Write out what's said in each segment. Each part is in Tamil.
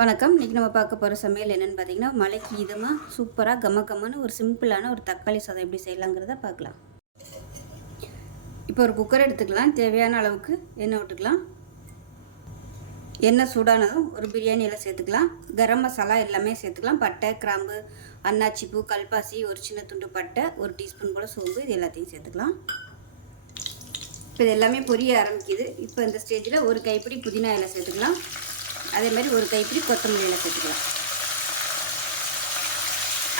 வணக்கம். இன்றைக்கி நம்ம பார்க்க போகிற சமையல் என்னென்னு பார்த்தீங்கன்னா மலைக்கு இதமாக சூப்பராக கம கம்மன்னு ஒரு சிம்பிளான ஒரு தக்காளி சாதம் எப்படி செய்யலாங்கிறத பார்க்கலாம். இப்போ ஒரு குக்கர் எடுத்துக்கலாம். தேவையான அளவுக்கு எண்ணெய் விட்டுக்கலாம். எண்ணெய் சூடானதும் ஒரு பிரியாணி எல்லாம் சேர்த்துக்கலாம். கரம் மசாலா எல்லாமே சேர்த்துக்கலாம். பட்டை கிராம்பு அன்னாச்சிப்பூ கல்பாசி ஒரு சின்ன துண்டு பட்டை ஒரு டீஸ்பூன் போல் சோம்பு இது எல்லாத்தையும் சேர்த்துக்கலாம். இப்போ இது எல்லாமே பொரிய ஆரம்பிக்குது. இப்போ இந்த ஸ்டேஜில் ஒரு கைப்பிடி புதினா இலை சேர்த்துக்கலாம். அதே மாதிரி ஒரு கைப்பிடி கொத்தமல்லியில் சேர்த்துக்கலாம்.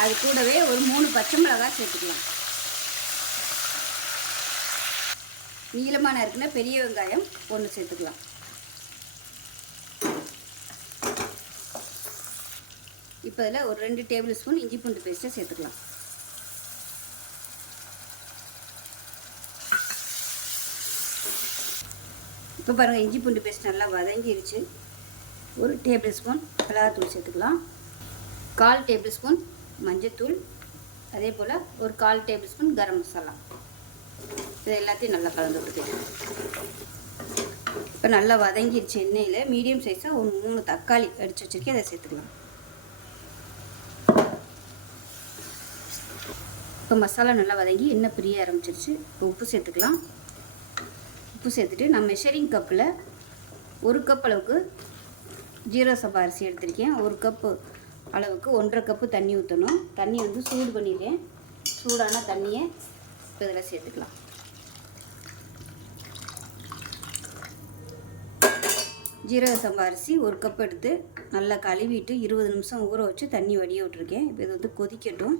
அது கூடவே ஒரு மூணு பச்சை மிளகாய் சேர்த்துக்கலாம். நீளமான இருக்குன்னா பெரிய வெங்காயம் ஒன்று சேர்த்துக்கலாம். இப்போ இதில் ஒரு ரெண்டு டேபிள் ஸ்பூன் இஞ்சி பூண்டு பேஸ்ட்டை சேர்த்துக்கலாம். இப்போ பாருங்கள் இஞ்சி பூண்டு பேஸ்ட் நல்லா வதங்கிருச்சு. ஒரு டேபிள் ஸ்பூன் மிளகாத்தூள் சேர்த்துக்கலாம். கால் டேபிள் ஸ்பூன் மஞ்சத்தூள். அதே போல் ஒரு கால் டேபிள் ஸ்பூன் கரம் மசாலா. இது எல்லாத்தையும் நல்லா கலந்து கொடுத்துக்கலாம் இப்போ நல்லா வதங்கிடுச்சு எண்ணெயில். மீடியம் சைஸாக ஒரு மூணு தக்காளி அடித்து வச்சுருக்கேன். அதை சேர்த்துக்கலாம். இப்போ மசாலா நல்லா வதங்கி எண்ணெய் பிரிய ஆரம்பிச்சிருச்சு. இப்போ உப்பு சேர்த்துக்கலாம். உப்பு சேர்த்துட்டு நான் மெஷரிங் கப்பில் ஒரு கப் அளவுக்கு ஜீரோ சம்பா அரிசி எடுத்திருக்கேன். ஒரு கப்பு அளவுக்கு ஒன்றரை கப்பு தண்ணி ஊற்றணும் தண்ணி வந்து சூடு பண்ணிடுறேன் சூடான தண்ணியை இப்போ இதில் சேர்த்துக்கலாம். ஜீரக சம்பா அரிசி ஒரு கப் எடுத்து நல்லா கழுவிட்டு இருபது நிமிஷம் ஊற வச்சு தண்ணி வடிய விட்ருக்கேன் இப்போ இது வந்து கொதிக்கட்டும்.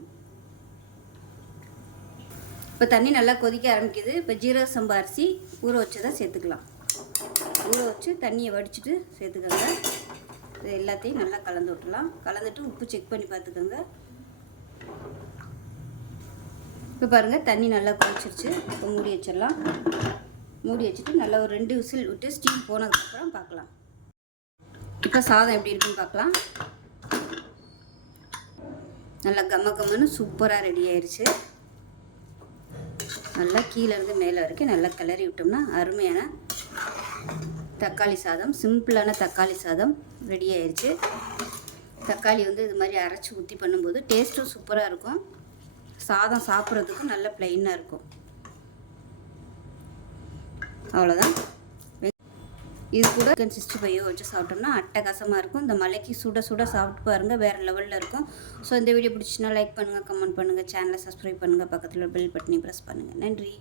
இப்போ தண்ணி நல்லா கொதிக்க ஆரம்பிக்குது. இப்போ ஜீரக சம்பா அரிசி ஊற தான் சேர்த்துக்கலாம். ஊற வச்சு தண்ணியை வடிச்சிட்டு சேர்த்துக்கோங்க. இது எல்லாத்தையும் நல்லா கலந்து விட்டுலாம் கலந்துட்டு உப்பு செக் பண்ணி பார்த்துக்கோங்க. இப்போ பாருங்கள் தண்ணி நல்லா குளிச்சிருச்சு இப்போ மூடி வச்சிடலாம். மூடி வச்சுட்டு நல்லா ஒரு ரெண்டு விசில் விட்டு ஸ்டீம் போனதுக்கப்புறம் பார்க்கலாம். இப்போ சாதம் எப்படி இருக்குன்னு பார்க்கலாம். நல்லா கம்ம கம்மன்னு சூப்பராக ரெடி ஆயிடுச்சு நல்லா கீழேருந்து மேலே வரைக்கும் நல்லா கிளறி விட்டோம்னா அருமையான தக்காளி சாதம். சிம்பிளான தக்காளி சாதம் ரெடி ஆயிடுச்சு தக்காளி வந்து இது மாதிரி அரைச்சி ஊற்றி பண்ணும்போது டேஸ்ட்டும் சூப்பராக இருக்கும். சாதம் சாப்பிட்றதுக்கும் நல்ல ப்ளைனாக இருக்கும். அவ்வளோதான் இது கூட சிக்கன் சிக்ஸ்டி ஃபைவ் வச்சு சாப்பிட்டோம்னா அட்டகாசமாக இருக்கும். இந்த மலைக்கு சுட சுட சாப்பிட்டு பாருங்கள் வேறு லெவலில் இருக்கும். ஸோ இந்த வீடியோ பிடிச்சின்னா லைக் பண்ணுங்கள் கமெண்ட் பண்ணுங்கள் சேனலை சப்ஸ்கிரைப் பண்ணுங்கள் பக்கத்தில் பெல் பட்டனையும் ப்ரெஸ் பண்ணுங்கள் நன்றி.